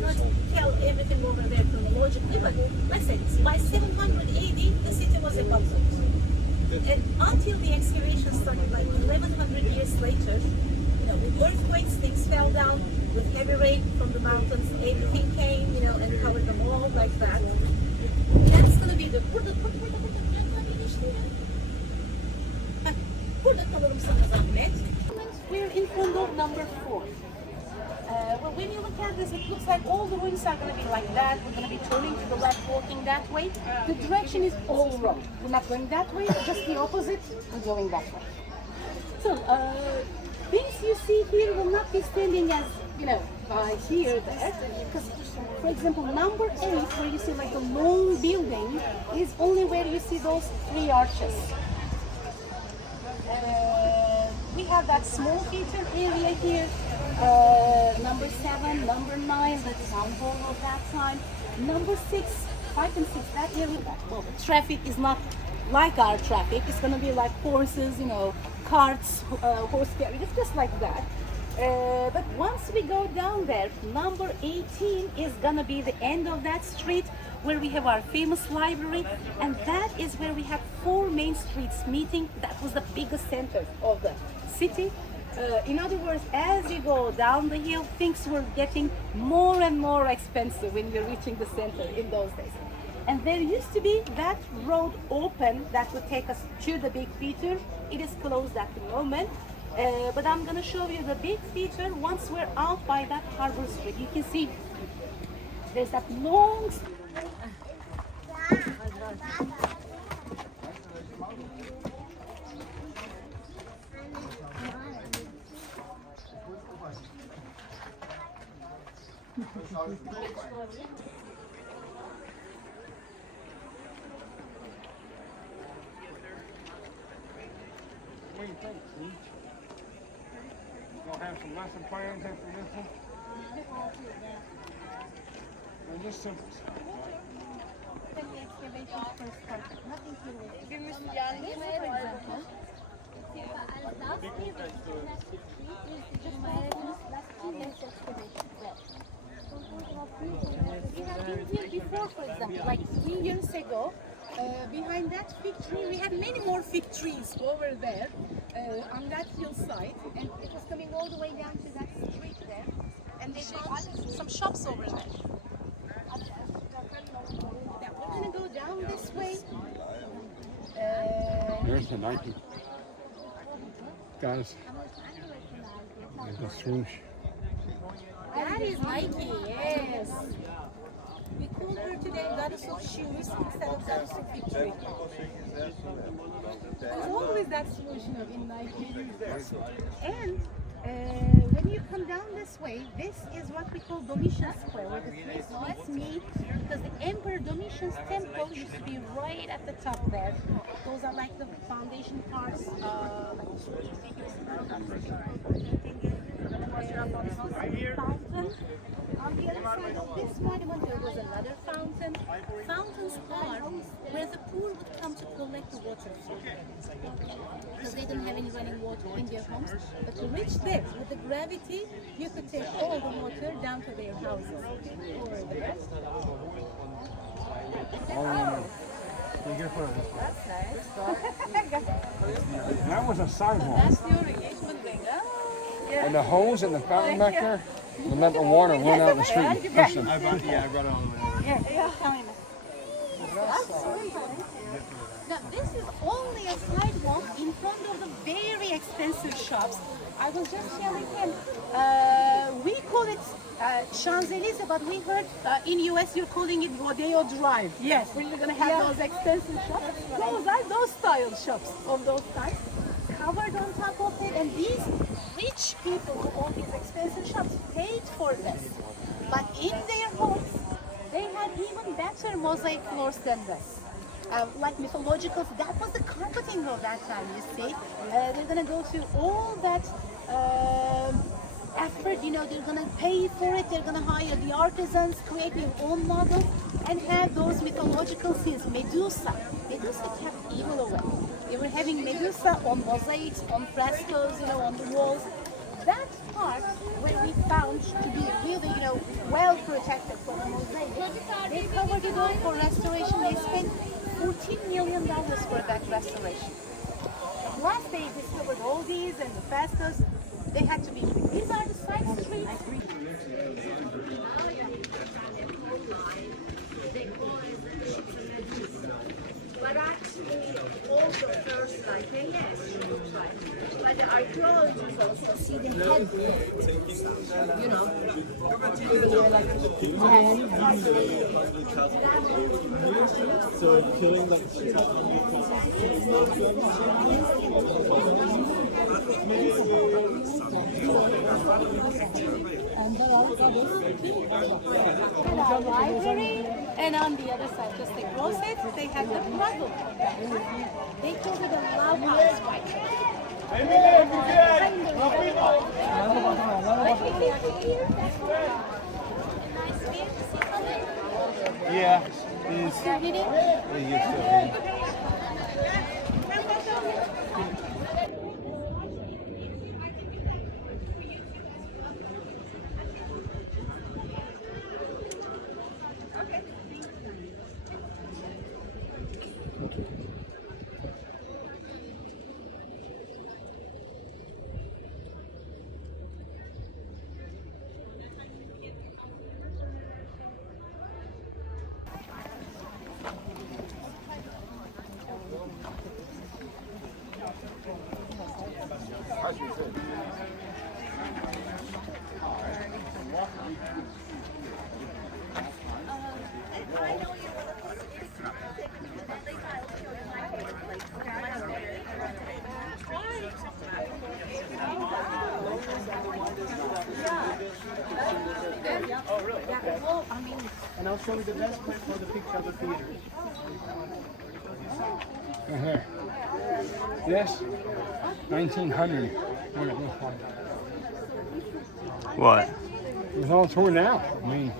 let's not tell everything over there chronologically, but let's say this. By 700 AD, the city was abandoned. And until the excavation started, like 1100 years later, with earthquakes, things fell down, with heavy rain from the mountains, everything came, and covered them all like that. That's gonna be the burada kalırım sana zahmet. We're in front of number 4. Well, when you look at this, it looks like all the wings are going to be like that. We're going to be turning to the left, walking that way. The direction is all wrong. We're not going that way, just the opposite. We're going that way. So, things you see here will not be standing as, by here, there. Because, for example, number 8, where you see like a long building, is only where you see those 3 arches. We have that small feature area here. Number 7, number 9, the town hall of that time. Number 6, 5 and 6, that area, well, the traffic is not like our traffic. It's going to be like horses, carts, horse carriages, just like that. But once we go down there, number 18 is going to be the end of that street where we have our famous library, and that is where we have 4 main streets meeting. That was the biggest center of the city. In other words, as you go down the hill, things were getting more and more expensive when you're reaching the center in those days. And there used to be that road open that would take us to the big feature. It is closed at the moment. But I'm going to show you the big feature once we're out by that Harbor Street. You can see there's that long... What do you think, Steve? Gonna have some lesson plans after this one? Or just simple stuff? We have been here before, for example, like 3 years ago. Behind that fig tree, we had many more fig trees over there on that hillside, and it was coming all the way down to that street there. And they had some shops over there. Now we're gonna go down this way. There's the Nike. Guys, the swoosh. That is Nike, yes. We call her today Goddess of Shoes instead of Goddess of Fig Tree. There's always that solution in Nike. And when you come down this way, this is what we call Domitian Square, where the 3 streets meet, because the Emperor Domitian's temple used to be right at the top there. Those are like the foundation parts, fountain. On the other side of this monument there was another fountain. Fountains are where the poor would come to collect the water from, because they didn't have any running water in their homes. But the rich did. With the gravity, you could take all the water down to their houses. Over there. That's nice. That was a sidewalk. That's your engagement ring, huh? Yeah. And the hose and the fountain back there, we let the water run out in the street and push them. I brought it all the way. Yeah, kind of. Now this is only a sidewalk in front of the very expensive shops. I was just telling him, we call it Champs-Élysées, but we heard in US you're calling it Rodeo Drive. Yes, where you're going to have those expensive shops. Those are those style shops of those types, covered on top of it, and these rich people who own these expensive shops paid for this. But in their homes, they had even better mosaic floors than this. Like mythological, that was the carpeting of that time, you see. They're going to go through all that effort, they're going to pay for it, they're going to hire the artisans, create their own models, and have those mythological scenes. Medusa kept evil away. They were having Medusa on mosaics, on frescoes, on the walls. that part, when we found to be really, well protected from the mosaic, they covered it all for restoration. They spent $14 million for that restoration. Plus, they discovered all these and the fastest. They had to be. These are the side streets. But actually, also first, yes, but the archaeologists also see the head, Our library, and on the other side, just across it, they had the puzzle. They called it a love house, Yeah, he's And I'll show you the best place for the picture of the theater. Right here. This, 1900. When it was what? It was all torn out. I mean,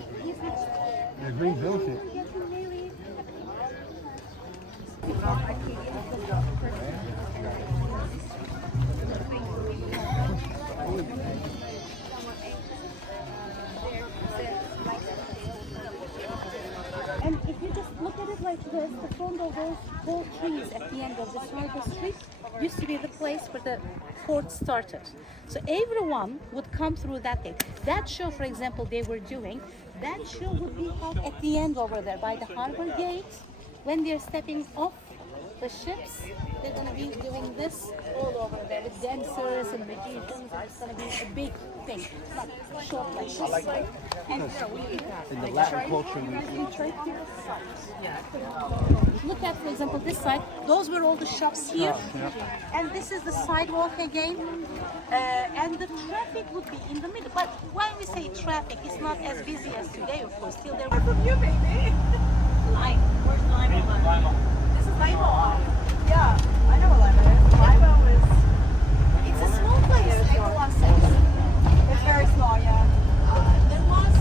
they rebuilt it. And if you just look at it like this, the front of those tall trees at the end of the Sargo Street used to be the place where the port started. So everyone would come through that gate. That show, for example, they were doing, that show would be held at the end over there by the harbor gate. When they're stepping off the ships, they're going to be doing this all over there with dancers and magicians. It's going to be a big thing. It's not short like this. And In the Latin culture, look at, for example, this side. Those were all the shops here. And this is the sidewalk again. And the traffic would be in the middle. But when we say traffic, it's not as busy as today, of course. Still there. Where from you, baby? Lime. Where's Lime? This is Lime. Yeah, I know what Lime is. Lime is. It's a small place, everyone says. It's very small, yeah. There was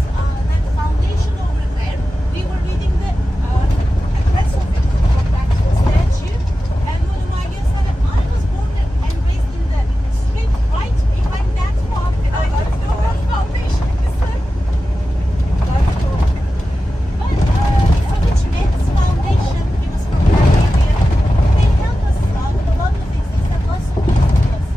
that foundation over there. We were reading the address of it, back to the statue. And one of my guests said, I was born and raised in the street right behind that wall. And I didn't know what foundation is. That's cool. But it's a rich man's foundation. He was from that area. They helped us with a lot of things. They said, let's do this.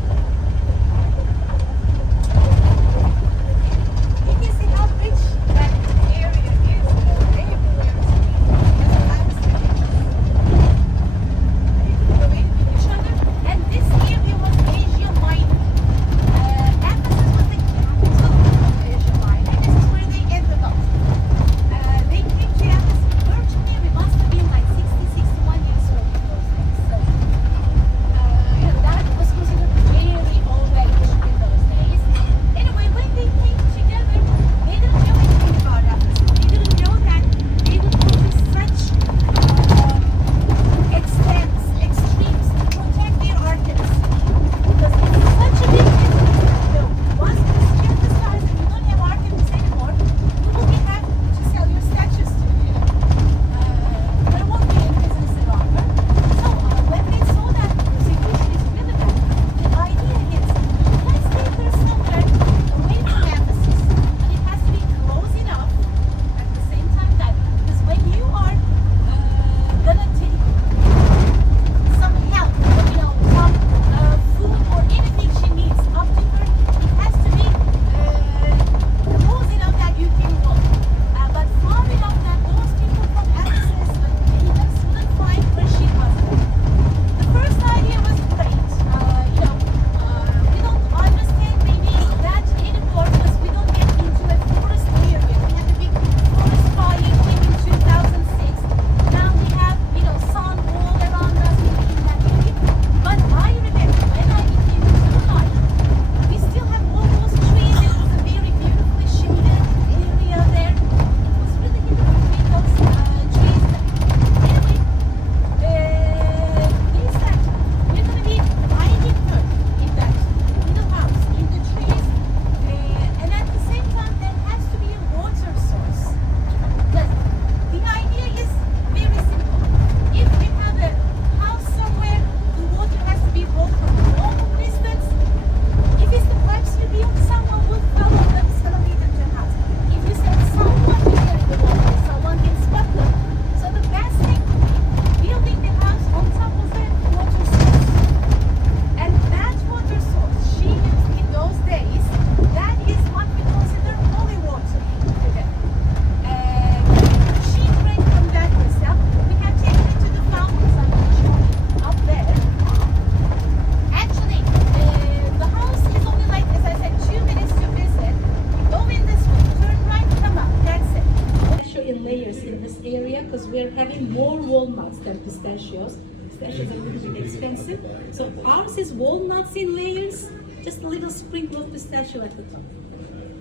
this area because we're having more walnuts than pistachios. Pistachios are a little bit expensive. So ours is walnuts in layers, just a little sprinkle of pistachio at the top.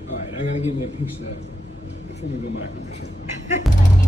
All right, I gotta get me a piece of that before we go back on the ship.